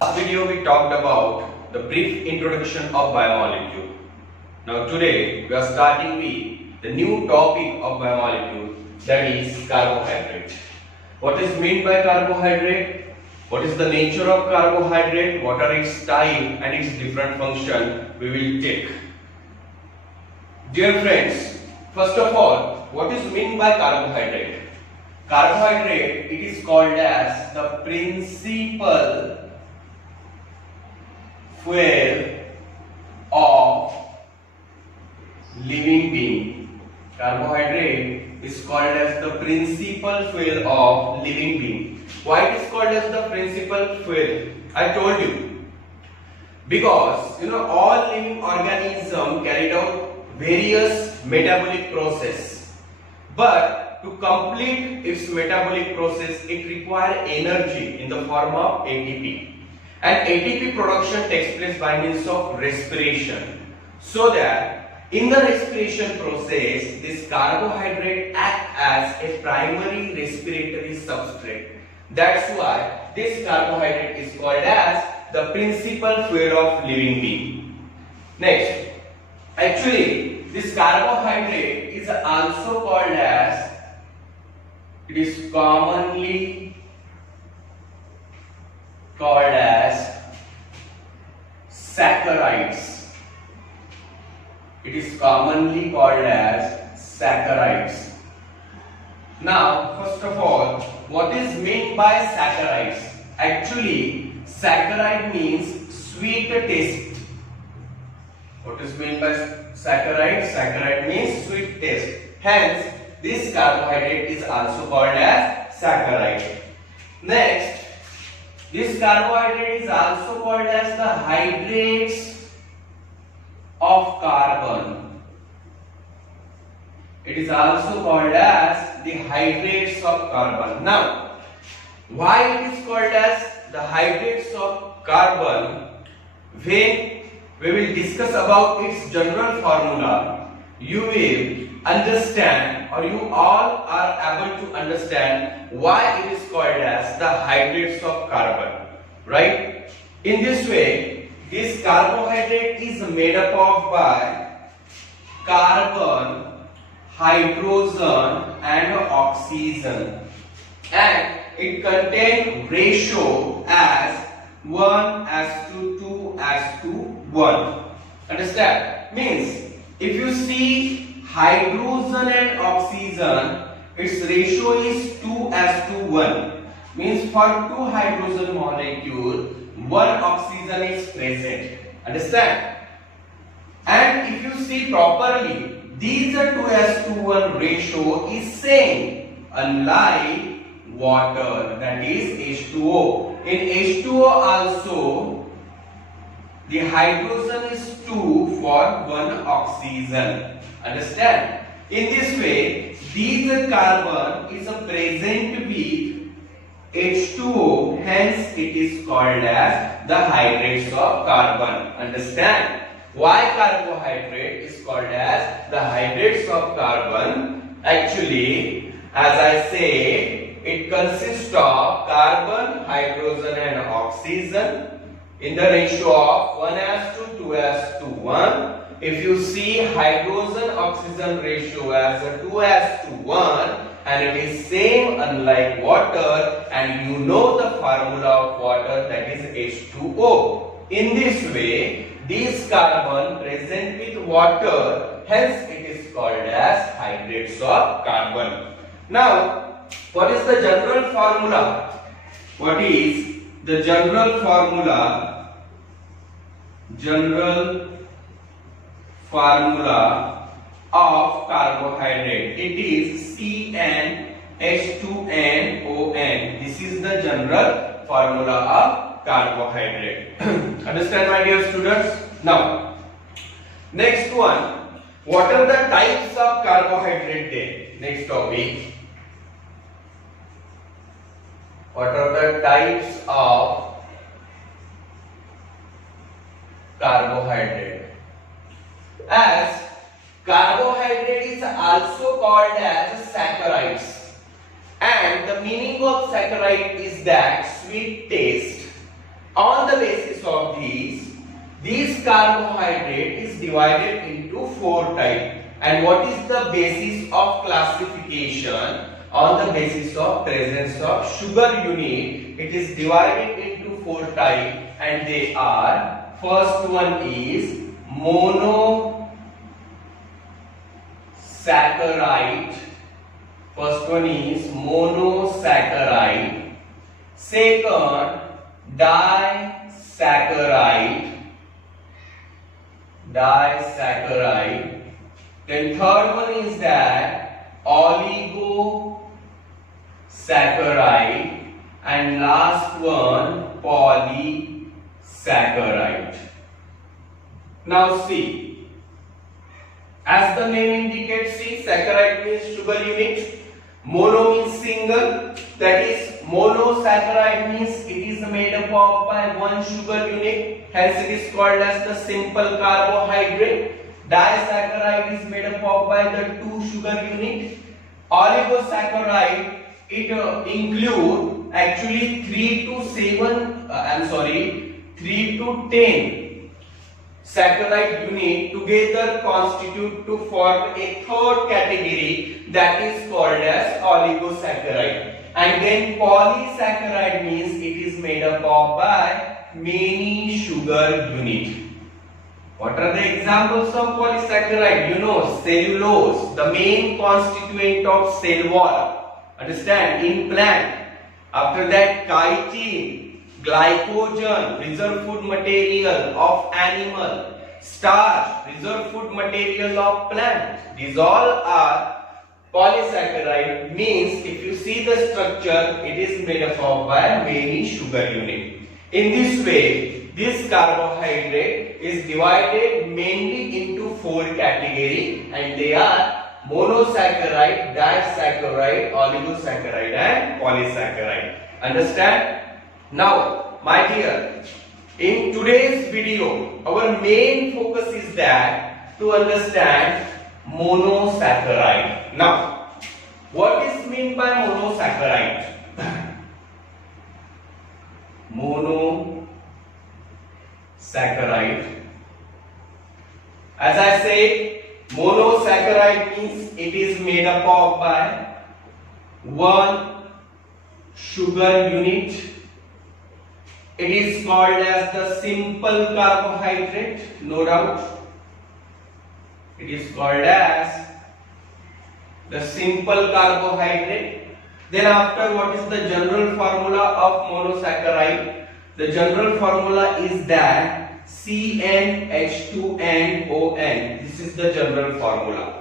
Last video we talked about the brief introduction of biomolecule. Now today we are starting with the new topic of biomolecule, that is carbohydrate. What is meant by carbohydrate? What is the nature of carbohydrate? What are its type and its different function? We will take. Dear friends, first of all, what is meant by carbohydrate? Carbohydrate, it is called as the principal fuel of living being. Carbohydrate is called as the principal fuel of living being. Why it is called as the principal fuel? I told you. Because all living organisms carried out various metabolic process. But to complete its metabolic process, it requires energy in the form of ATP. And ATP production takes place by means of respiration. So that in the respiration process, this carbohydrate acts as a primary respiratory substrate. That's why this carbohydrate is called as the principal fuel of living being. Next, actually, this carbohydrate is also called as, it is commonly called as saccharides. It is commonly called as saccharides. Now, first of all, what is meant by saccharides? Actually, saccharide means sweet taste. What is meant by saccharide? Saccharide means sweet taste. Hence, this carbohydrate is also called as saccharide. Next, this carbohydrate is also called as the hydrates of carbon. It is also called as the hydrates of carbon. Now, why it is called as the hydrates of carbon? When we will discuss about its general formula, you will understand, or you all are able to understand why it is called as the hydrates of carbon, right? In this way, this carbohydrate is made up of by carbon, hydrogen and oxygen, and it contains ratio as 1:2:1. Understand? Means if you see hydrogen and oxygen, its ratio is 2:1. Means for 2 hydrogen molecule, 1 oxygen is present. Understand? And if you see properly, these 2:1 ratio is same, unlike water, that is H2O. In H2O also, the hydrogen is 2 for 1 oxygen. Understand? In this way, these carbon is present with H2O, hence it is called as the hydrates of carbon. Understand? Why carbohydrate is called as the hydrates of carbon? Actually, as I say, it consists of carbon, hydrogen and oxygen in the ratio of 1:2:1. If you see hydrogen oxygen ratio as a 2:1, and it is same unlike water, and you know the formula of water, that is H2O. In this way, these carbon present with water, hence it is called as hydrates of carbon. Now, what is the general formula? What is the general formula? General formula of carbohydrate. It is CnH2nOn. This is the general formula of carbohydrate. Understand, my dear students? Now, next one. What are the types of carbohydrate then? Next topic. What are the types of carbohydrate? As carbohydrate is also called as saccharides, and the meaning of saccharide is that sweet taste On the basis of these carbohydrate is divided into 4 types. And what is the basis of classification? On the basis of presence of sugar unit, it is divided into 4 types, and they are: first one is monosaccharide. First one is monosaccharide. Second, disaccharide. Then third one is that oligosaccharide, and last one polysaccharide. Now see, as the name indicates, see, saccharide means sugar unit, mono means single, that is monosaccharide means it is made up of by one sugar unit, hence it is called as the simple carbohydrate. Disaccharide is made up of by the 2 sugar unit. Oligosaccharide, it include actually 3 to 10 saccharide unit together constitute to form a third category, that is called as oligosaccharide. And then polysaccharide means it is made up of by many sugar unit. What are the examples of polysaccharide? You know, cellulose, the main constituent of cell wall. Understand? In plant. After that, chitin, glycogen, reserve food material of animal, starch, reserve food material of plant. These all are polysaccharide. Means if you see the structure, it is made up of by many sugar unit. In this way, this carbohydrate is divided mainly into 4 categories, and they are monosaccharide, disaccharide, oligosaccharide and polysaccharide. Understand? Now, my dear, in today's video, our main focus is that to understand monosaccharide. Now, what is meant by monosaccharide? Monosaccharide. As I said, monosaccharide means it is made up of by one sugar unit. It is called as the simple carbohydrate, no doubt. It is called as the simple carbohydrate. Then after, what is the general formula of monosaccharide? The general formula is that CnH2nOn. This is the general formula.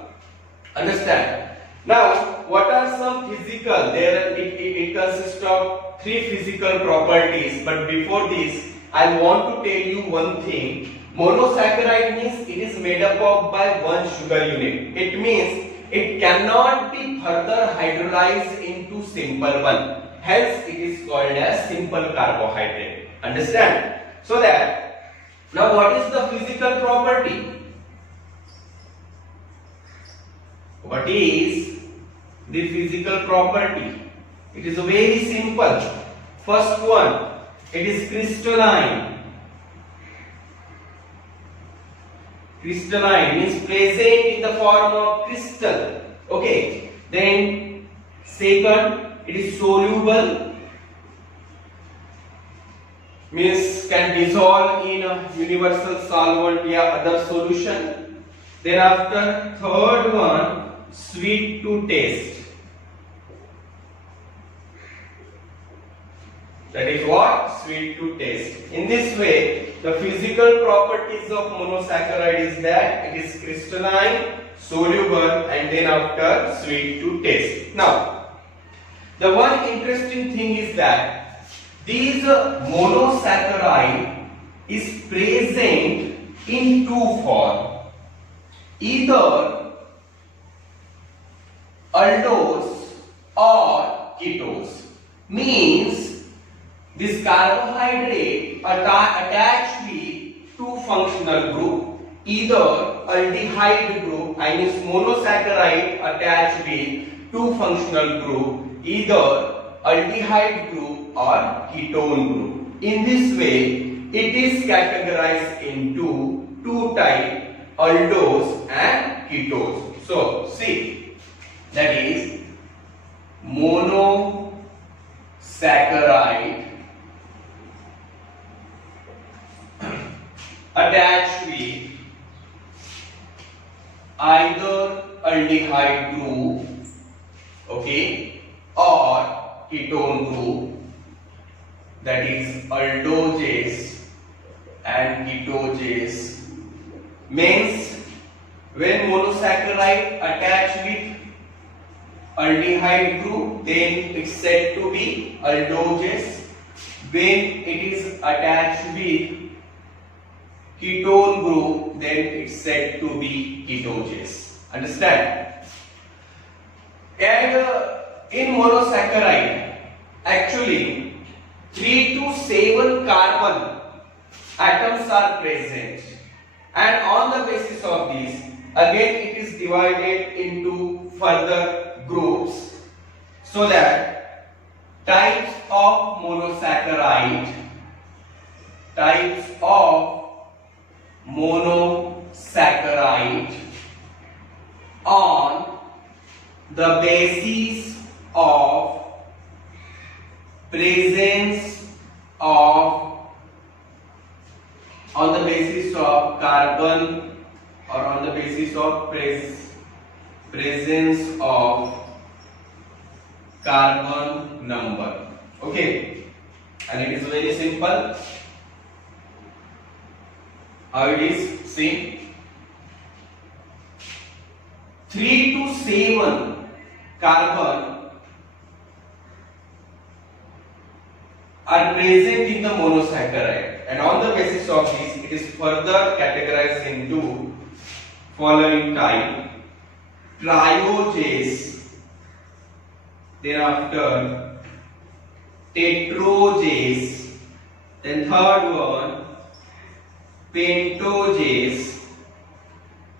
Understand? Now, what are some physical? It consists of 3 physical properties. But before this, I want to tell you one thing. Monosaccharide means it is made up of by one sugar unit. It means it cannot be further hydrolyzed into simple one. Hence, it is called as simple carbohydrate. Understand? So that, now what is the physical property? What is the physical property? It is very simple. First one, it is crystalline. Crystalline means present in the form of crystal. Okay. Then second, it is soluble. Means can dissolve in a universal solvent or other solution. Then after, third one, sweet to taste. That is what? Sweet to taste. In this way, the physical properties of monosaccharide is that it is crystalline, soluble, and then after, sweet to taste. Now, the one interesting thing is that these monosaccharide is present in 2 forms, either aldose or ketose. Means this carbohydrate attached with 2 functional group, either aldehyde group, I mean monosaccharide attached with 2 functional group, either aldehyde group or ketone group. In this way, it is categorized into two types, aldose and ketose. So, see, that is monosaccharide attached with either aldehyde group, okay, or ketone group, that is aldoses and ketones. Means when monosaccharide attached with aldehyde group, then it's said to be aldoses. When it is attached with ketone group, then it's said to be ketones. Understand? And in monosaccharide, actually 3 to 7 carbon atoms are present, and on the basis of this, again it is divided into further groups, so that types of monosaccharide on the basis of presence of carbon, or on the basis of presence of carbon number. Okay, and it is very simple. How it is? See, 3 to 7 carbon are present in the monosaccharide, and on the basis of this, it is further categorized into following type: trioses, thereafter tetroses, then third one pentoses,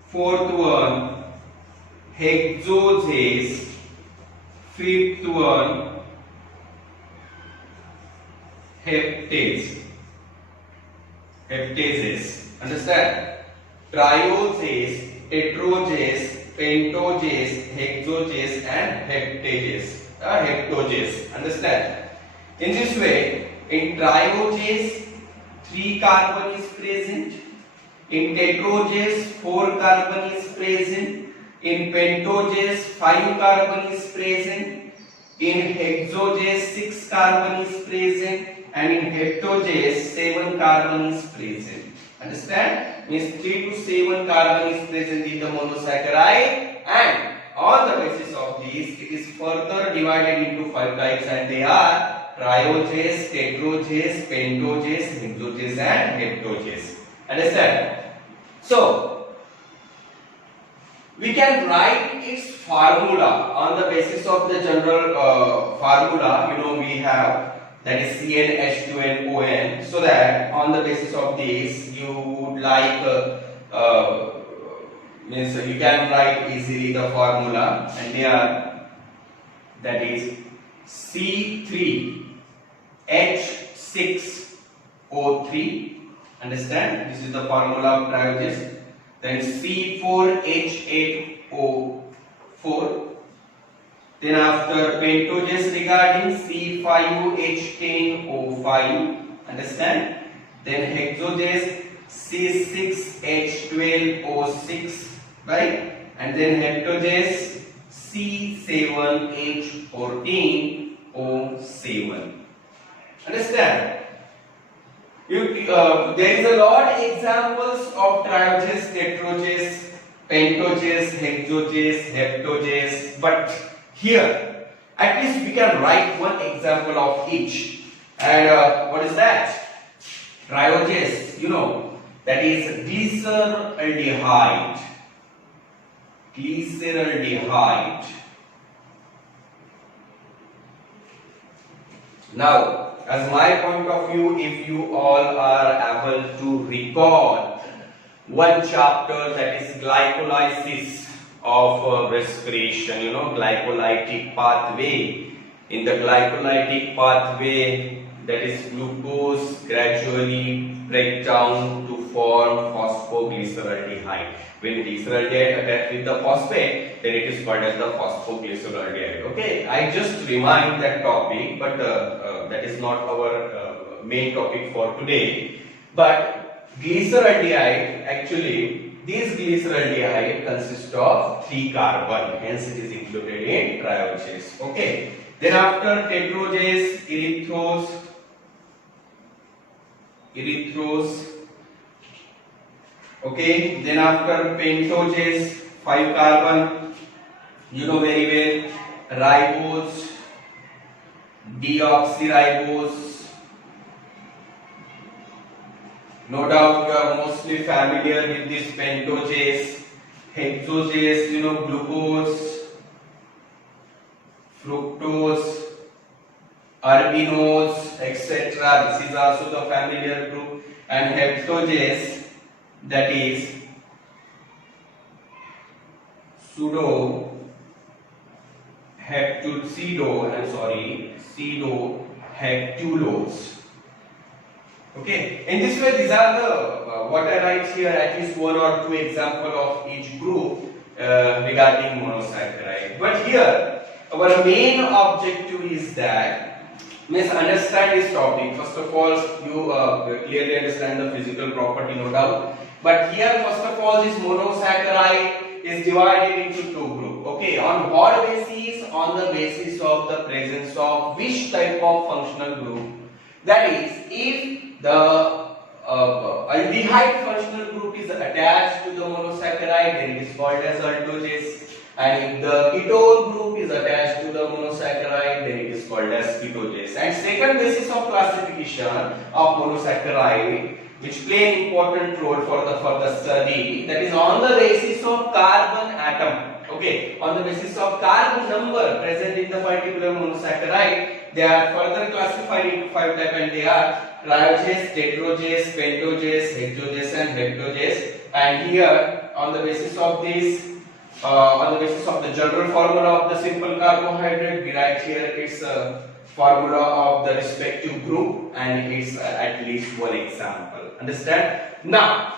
fourth one hexoses, fifth one heptases. Understand? Trioses, tetroses, pentoses, hexoses, and heptoses. Understand? In this way, in trioses 3 carbon is present, in tetroses 4 carbon is present, in pentoses 5 carbon is present, in hexoses 6 carbon is present, and in heptoses 7 carbon is present. Understand? Means 3 to 7 carbon is present in the monosaccharide, and on the basis of this, it is further divided into 5 types, and they are trioses, tetroses, pentoses, hexoses, and heptoses. Understand? So, we can write its formula on the basis of the general formula. We have, that is CnH2nOn. So that on the basis of this, you would like means you can write easily the formula, and they are, that is C3H6O3. Understand? This is the formula of trioses. Then C4H8O4. Then after pentoses regarding C5H10O5. Understand? Then hexoses C6H12O6, right? And then heptoses C7H14O7. Understand? There is a lot of examples of trioses, tetroses, pentoses, hexoses, heptoses, but here at least we can write one example of each. And what is that? Trioses, that is glyceraldehyde. Now, as my point of view, if you all are able to recall one chapter, that is glycolysis of respiration, glycolytic pathway. In the glycolytic pathway, that is glucose gradually break down to form phosphoglyceraldehyde. When glyceraldehyde attached with the phosphate, then it is called as the phosphoglyceraldehyde. Okay, I just remind that topic, but that is not our main topic for today. But glyceraldehyde, actually, this glyceraldehyde consists of 3 carbon, hence it is included in trioses. Okay. Then after tetroses, erythros. Okay. Then after pentoses, 5 carbon. You know very well. Ribose, deoxyribose. No doubt you are mostly familiar with this pentoses. Hexoses, you know, glucose, fructose, urbinose, etc. This is also the familiar group. And heptoses, that is pseudoheptulose. Okay, in this way, these are the what I write here, at least 1 or 2 example of each group regarding monosaccharide. But here, our main objective is that understand this topic. First of all, you clearly understand the physical property, no doubt. But here, first of all, this monosaccharide is divided into 2 groups. Okay, on what basis? On the basis of the presence of which type of functional group? That is, if the aldehyde functional group is attached to the monosaccharide, then it is called as aldoses. And if the ketone group is attached to the monosaccharide, then it is called as ketoses. And second basis of classification of monosaccharide, which play an important role for the further study, that is on the basis of carbon atom. Okay, on the basis of carbon number present in the particular monosaccharide, they are further classified into 5 types, and they are trioses, tetroses, pentoses, hexoses, and heptoses. And here, on the basis of this, on the basis of the general formula of the simple carbohydrate, we write here its formula of the respective group, and it's at least 1 example. Understand? Now,